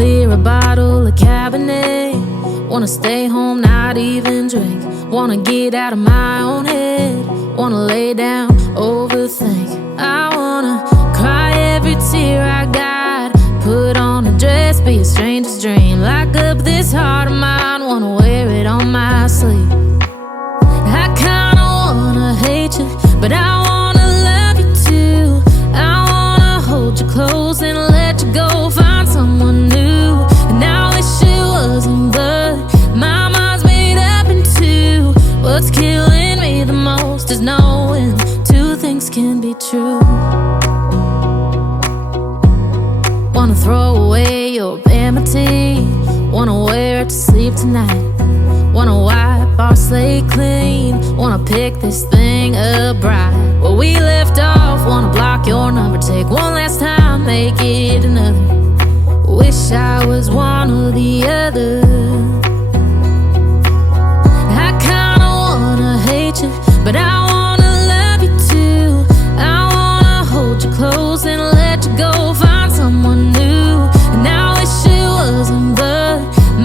clear a bottle of Cabernet. Wanna stay home, not even drink. Wanna get out of my own head. Wanna lay down, overthink. I wanna cry every tear I got. Put on a dress, be a stranger's dream. Lock up this heart of mine, wanna wear it on my sleeve. I kinda wanna hate you, but I wanna love you too. I wanna hold you close and let you go. Find someone new, and I wish it wasn't, but my mind's made up in two. What's killing me the most is knowing two things can be true. Wanna throw away your vanity. Wanna wear it to sleep tonight. Wanna wipe our slate clean. Wanna pick this thing up right where we left off. Wanna block your number, take one last time, make it another. Wish I was one or the other. I kinda wanna hate you, but I wanna love you too. I wanna hold you close and let you go. Find someone new, and I wish it wasn't, but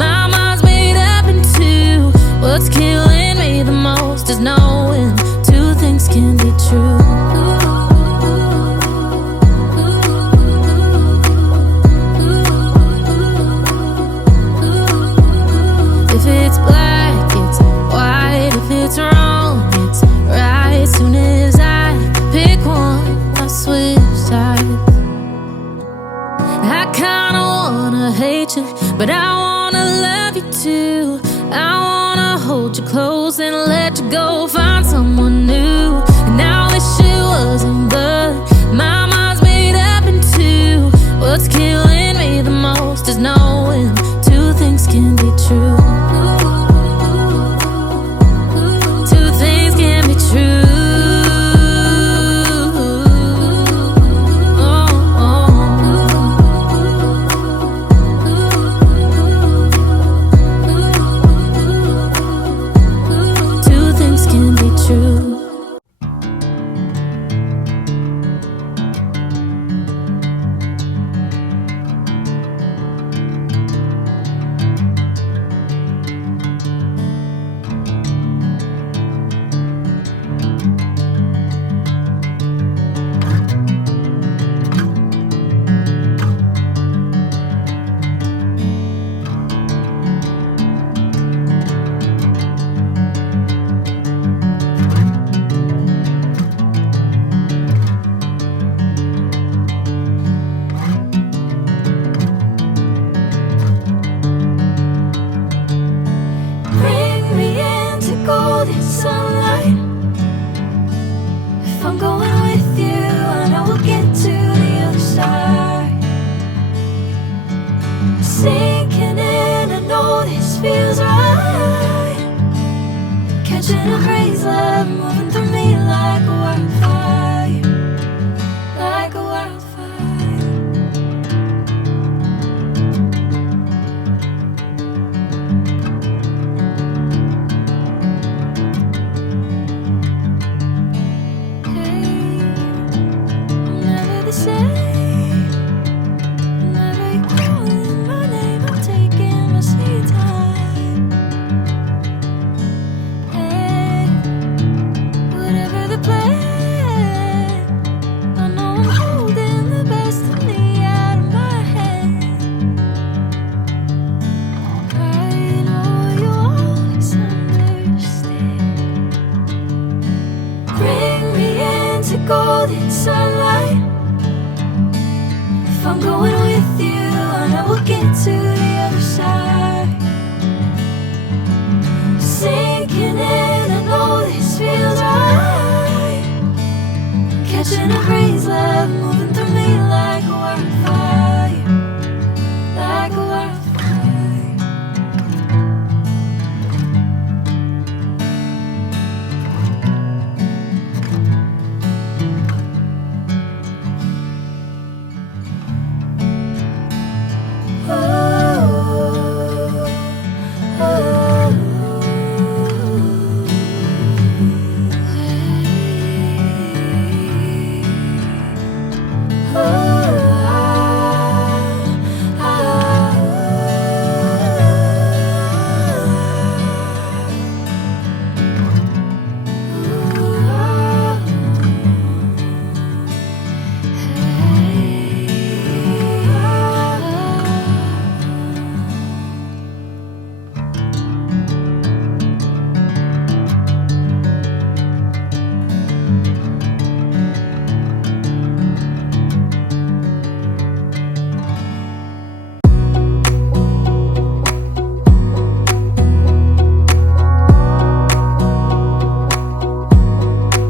my mind's made up in two. What's killing me the most is knowing two things can be true. If it's black, it's white. If it's wrong, it's right. Soon as I pick one, I switch sides. I kinda wanna hate you, but I wanna love you too. I wanna hold you close and let you go. Find someone new, and I wish it wasn't, but my mind's made up in two. What's killing me the most is knowing two things can be true. Two things can be true.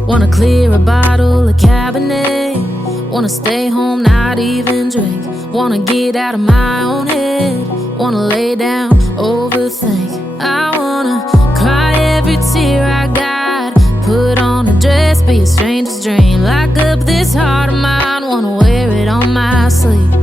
Wanna clear a bottle of Cabernet. Wanna stay home, not even drink. Wanna get out of my own head. Wanna lay down, overthink. I wanna cry every tear I got. Put on a dress, be a stranger's dream. Lock up this heart of mine, wanna wear it on my sleeve.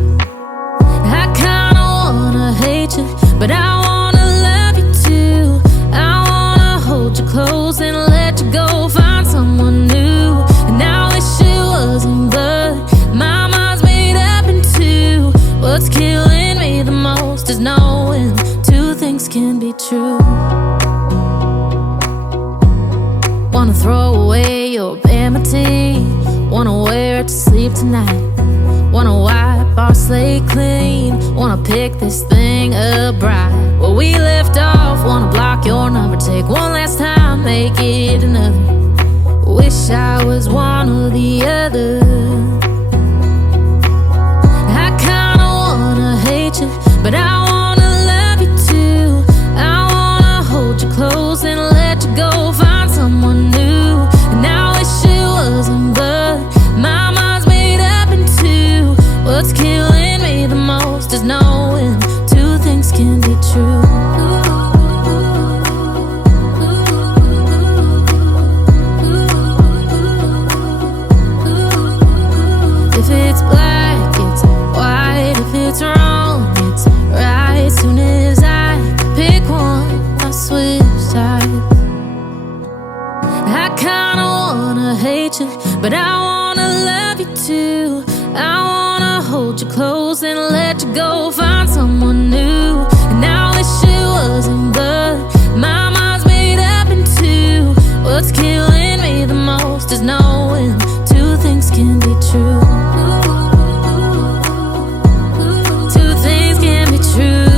I kinda wanna hate you, but I wanna love you too. I wanna hold you close and let you go, find someone new. And I wish it wasn't, but my mind's made up in two. What's killing me the most is knowing two things can be true. Wanna throw away your vanity. Wanna wear it to sleep tonight. Wanna wipe our slate clean. Wanna pick this thing up right where we left off. Wanna block your number, take one last time, make it another. Wish I was one or the other. I kinda wanna hate you, but I wanna love you too. I wanna hold you close and let you go, find someone new. And I wish it wasn't, but my mind's made up in two. What's killing me the most is knowing two things can be true. If it's black, it's white. If it's wrong, it's right. Soon as I pick one, I switch sides. I kinda wanna hate you, but I wanna love you too. I wanna hold you close and let you go, find someone new. And I wish it wasn't, but my mind's made up in two. What's killing me the most is knowing two things can be true. Two things can be true.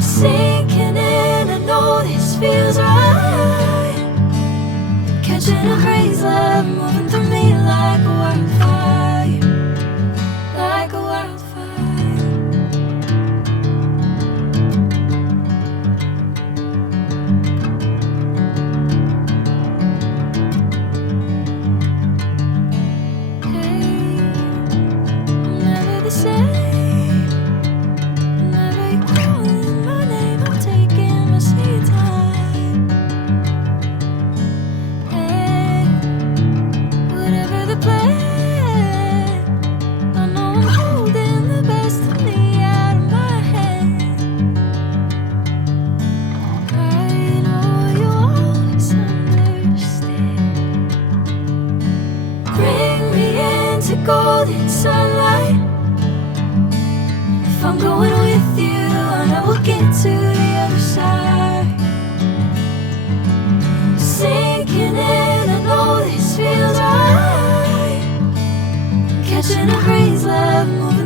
Sinking in, I know this feels right. Catching a breeze, love moving through me like a wildfire, like a wildfire. Hey, I'm never the same. Golden sunlight. If I'm going with you, I know we'll get to the other side. Sinking in, I know this feels right. Catching a breeze, love moving